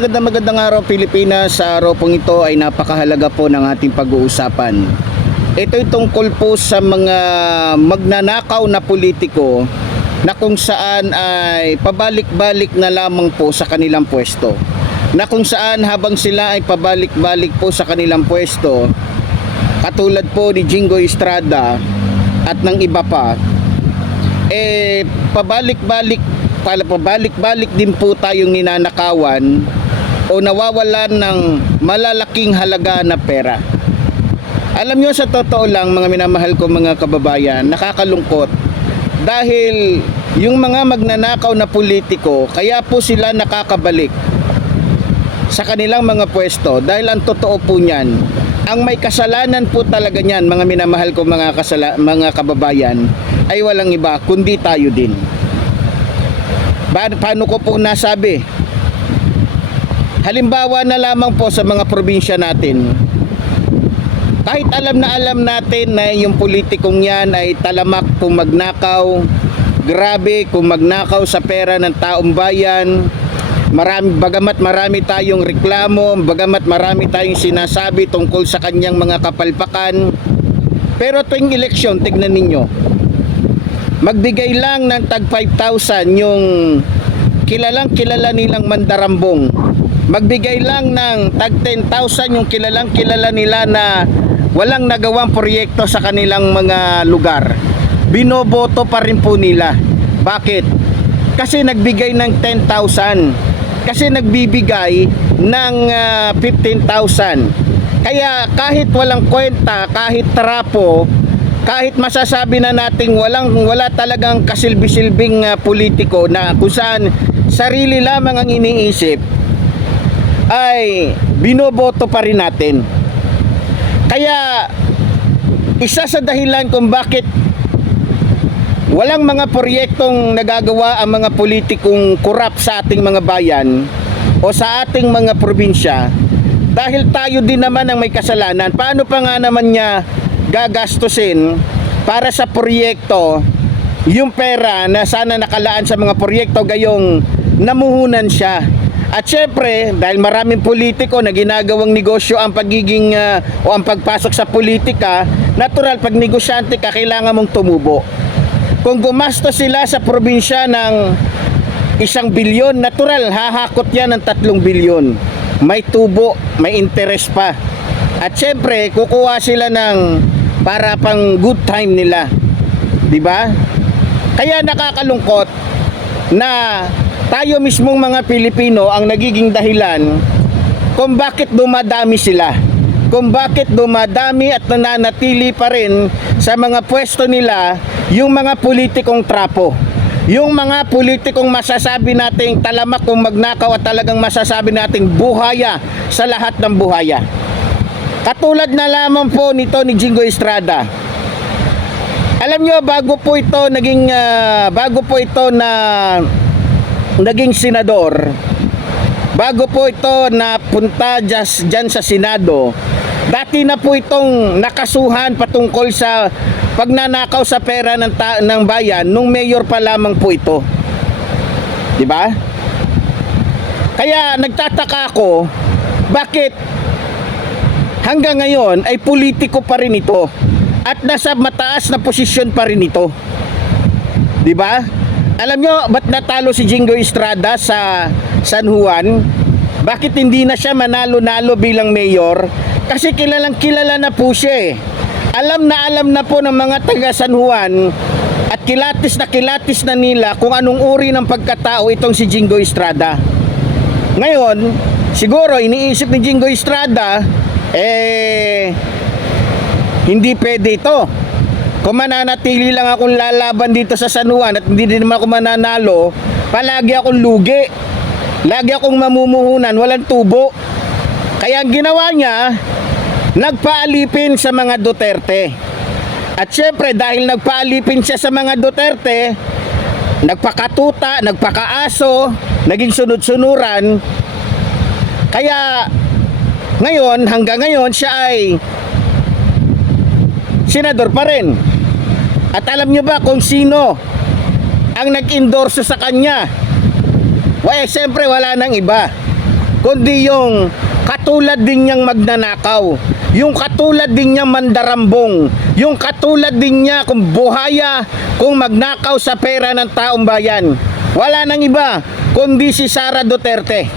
magandang araw Pilipinas. Sa araw pong ito ay napakahalaga po ng ating pag-uusapan. Ito'y tungkol po sa mga magnanakaw na politiko na kung saan ay pabalik-balik na lamang po sa kanilang pwesto. Na kung saan habang sila ay pabalik-balik po sa kanilang pwesto, katulad po ni Jingoy Estrada at ng iba pa, pabalik-balik din po tayong ninanakawan o nawawalan ng malalaking halaga na pera. Alam nyo, sa totoo lang mga minamahal ko mga kababayan, nakakalungkot dahil yung mga magnanakaw na politiko, kaya po sila nakakabalik sa kanilang mga pwesto dahil ang totoo po niyan, ang may kasalanan po talaga niyan mga minamahal ko mga kababayan ay walang iba kundi tayo din. Paano ko po nasabi? Halimbawa na lamang po sa mga probinsya natin, kahit alam natin na yung politikong yan ay talamak kung magnakaw, grabe kung magnakaw sa pera ng taong bayan, bagamat marami tayong reklamo, bagamat marami tayong sinasabi tungkol sa kanyang mga kapalpakan, pero tuwing eleksyon, tignan ninyo, magbigay lang ng tag 5,000 yung kilala nilang mandarambong, magbigay lang ng tag 10,000 yung kilala nila na walang nagawang proyekto sa kanilang mga lugar, binoboto pa rin po nila. Bakit? Kasi nagbigay ng 10,000, kasi nagbibigay ng 15,000. Kaya kahit walang kwenta, kahit trapo, kahit masasabi na nating wala talagang kasilbi-silbing politiko na kung saan sarili lamang ang iniisip, ay binoboto pa rin natin. Kaya isa sa dahilan kung bakit walang mga proyektong nagagawa ang mga politikong korap sa ating mga bayan o sa ating mga probinsya, dahil tayo din naman ang may kasalanan. Paano pa nga naman niya gagastusin para sa proyekto yung pera na sana nakalaan sa mga proyekto, gayong namuhunan siya? At syempre, dahil maraming politiko na ginagawang negosyo ang pagiging o ang pagpasok sa politika, natural pag negosyante ka, kailangan mong tumubo. Kung gumastos sila sa probinsya ng 1 bilyon, natural hahakot yan ng 3 bilyon. May tubo, may interest pa. At syempre, kukuha sila ng para pang good time nila. 'Di ba? Kaya nakakalungkot na tayo mismong mga Pilipino ang nagiging dahilan kung bakit dumadami sila, kung bakit dumadami at nananatili pa rin sa mga pwesto nila yung mga politikong trapo, yung mga politikong masasabi nating talamak kung magnakaw at talagang masasabi nating buhaya sa lahat ng buhaya. Katulad na lamang po nito ni Jingoy Estrada. Alam nyo, bago po ito naging senador, bago po ito napunta dyan sa Senado, dati na po itong nakasuhan patungkol sa pagnanakaw sa pera ng bayan nung mayor pa lamang po ito. 'Di ba? Kaya nagtataka ako bakit hanggang ngayon ay politiko pa rin ito at nasa mataas na posisyon pa rin ito. 'Di ba? Alam nyo, ba't natalo si Jingoy Estrada sa San Juan? Bakit hindi na siya manalo-nalo bilang mayor? Kasi kilalang kilala na po siya eh. Alam na po ng mga taga San Juan at kilatis na nila kung anong uri ng pagkatao itong si Jingoy Estrada. Ngayon, siguro iniisip ni Jingoy Estrada, hindi pwede ito. Kung mananatili lang akong lalaban dito sa San Juan at hindi din naman ako mananalo, palagi akong lugi, lagi akong mamumuhunan, walang tubo. Kaya ang ginawa niya, nagpaalipin sa mga Duterte. At syempre dahil nagpaalipin siya sa mga Duterte, nagpakatuta, nagpakaaso, naging sunod-sunuran. Kaya ngayon, hanggang ngayon siya ay senador pa rin. At alam nyo ba kung sino ang nag-endorso sa kanya? Well, siyempre wala nang iba kundi yung katulad din niyang magnanakaw, yung katulad din niyang mandarambong, yung katulad din niya kung buhaya, kung magnakaw sa pera ng taong bayan. Wala nang iba kundi si Sara Duterte.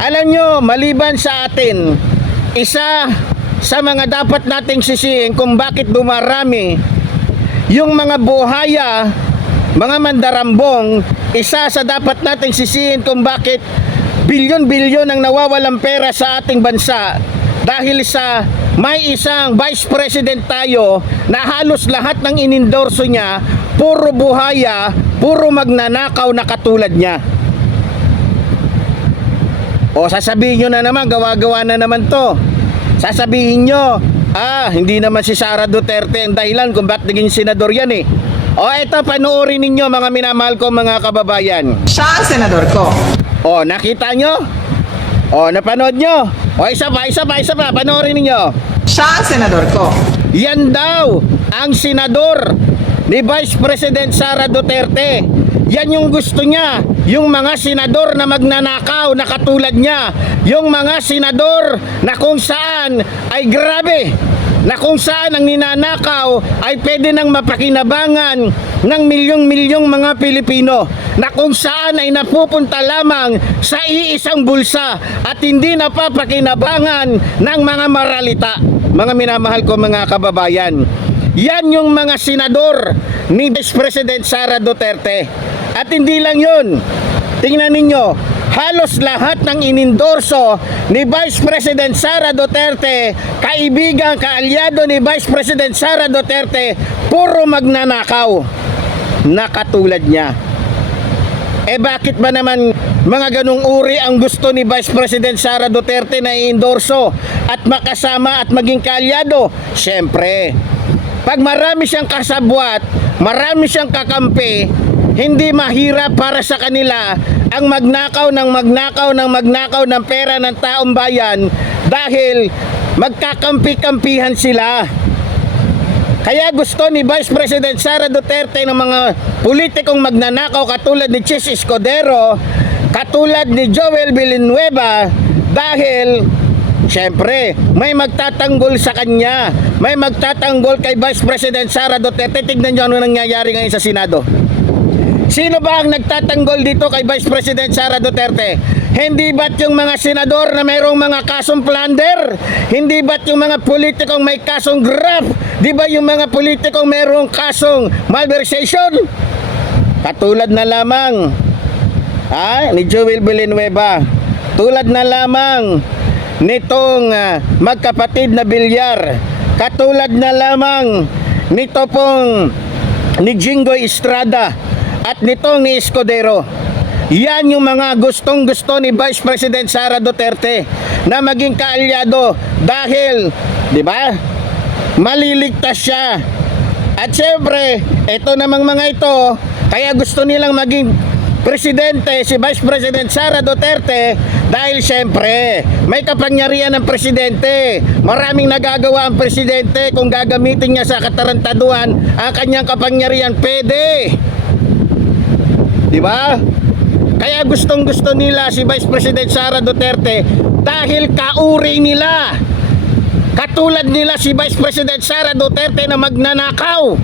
Alam nyo, maliban sa atin, isa sa mga dapat nating sisihin kung bakit dumarami yung mga buhaya, mga mandarambong, isa sa dapat nating sisihin kung bakit bilyon-bilyon ang nawawalang pera sa ating bansa dahil sa may isang vice president tayo na halos lahat ng inendorso niya puro buhaya, puro magnanakaw na katulad niya. O sasabihin nyo na naman, gawa-gawa na naman to. Sasabihin nyo, hindi naman si Sara Duterte ang dahilan kung bakit naging senador yan eh. O eto, panoorin ninyo mga minamahal ko mga kababayan. Siya ang senador ko. O nakita nyo? O napanood nyo? O isa pa, panoorin ninyo. Siya ang senador ko. Yan daw ang senador ni Vice President Sara Duterte. Yan yung gusto niya, yung mga senador na magnanakaw na katulad niya, yung mga senador na kung saan ay grabe, na kung saan ang ninanakaw ay pwede nang mapakinabangan ng milyong-milyong mga Pilipino, na kung saan ay napupunta lamang sa iisang bulsa at hindi napapakinabangan ng mga maralita. Mga minamahal ko mga kababayan, yan yung mga senador ni Vice President Sara Duterte. At hindi lang yun, tingnan ninyo, halos lahat ng inendorso ni Vice President Sara Duterte, kaibigan, kaalyado ni Vice President Sara Duterte, puro magnanakaw na katulad niya. Bakit ba naman mga ganung uri ang gusto ni Vice President Sara Duterte na i-endorso at makasama at maging kaalyado? Siyempre, pag marami siyang kasabwat, marami siyang kakampi, hindi mahirap para sa kanila ang magnakaw ng pera ng taong bayan dahil magkakampi-kampihan sila. Kaya gusto ni Vice President Sara Duterte ng mga politikong magnanakaw katulad ni Chis Escudero, katulad ni Joel Villanueva, dahil siyempre may magtatanggol sa kanya, may magtatanggol kay Vice President Sara Duterte. Tignan nyo ano nangyayari ngayon sa Senado. Sino ba ang nagtatanggol dito kay Vice President Sara Duterte? Hindi ba't yung mga senador na mayroong mga kasong plunder? Hindi ba't yung mga politikong may kasong graft? Di ba yung mga politikong mayroong kasong malversation? Katulad na lamang ni Joel Villanueva. Tulad na lamang nitong magkapatid na Bilyar. Katulad na lamang nito pong ni Jinggoy Estrada at nitong ni Escudero. Yan yung mga gustong-gusto ni Vice President Sara Duterte na maging kaalyado dahil, di ba, maliligtas siya. At syempre, ito namang mga ito, kaya gusto nilang maging presidente si Vice President Sara Duterte dahil syempre may kapangyarihan ng presidente. Maraming nagagawa ang presidente kung gagamitin niya sa katarantaduhan ang kanyang kapangyarihan, pwede. Di ba? Kaya gustong-gusto nila si Vice President Sara Duterte dahil kauri nila. Katulad nila si Vice President Sara Duterte na magnanakaw.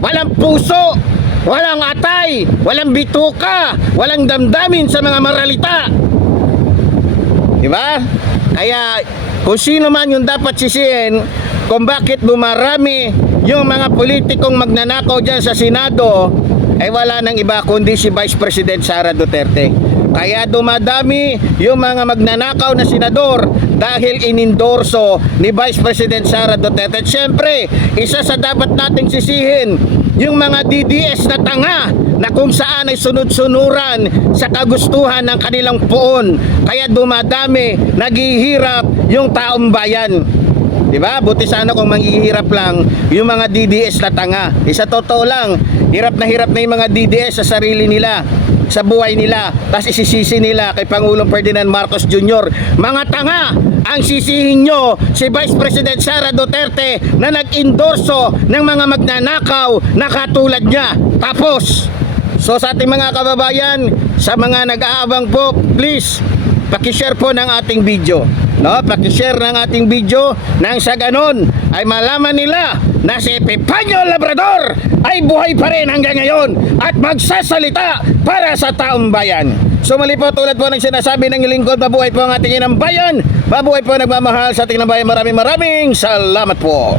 Walang puso, walang atay, walang bituka, walang damdamin sa mga maralita. Di ba? Kaya kung sino man yung dapat sisihin kung bakit dumarami yung mga politikong magnanakaw dyan sa Senado, ay wala nang iba kundi si Vice President Sara Duterte. Kaya dumadami yung mga magnanakaw na senador dahil inendorso ni Vice President Sara Duterte. At syempre, isa sa dapat nating sisihin, yung mga DDS na tanga na kung saan ay sunod-sunuran sa kagustuhan ng kanilang puon. Kaya dumadami, naghihirap yung taong bayan. Diba? Buti sana kung manghihirap lang yung mga DDS na tanga. Isa totoo lang, hirap na yung mga DDS sa sarili nila, sa buhay nila, tapos isisisi nila kay Pangulong Ferdinand Marcos Jr. Mga tanga ang sisihin nyo si Vice President Sara Duterte na nag-endorso ng mga magnanakaw na katulad niya. Tapos, so sa ating mga kababayan, sa mga nag-aabang po, please, paki-share po ng ating video. No, paki-share ng ating video nang sa ganon ay malaman nila na si Epifanio Labrador ay buhay pa rin hanggang ngayon at magsasalita para sa taong bayan. So muli po, tulad po ng sinasabi ng lingkod, mabuhay po ang ating inang bayan, mabuhay po ang nagmamahal sa ating inang bayan. Maraming salamat po.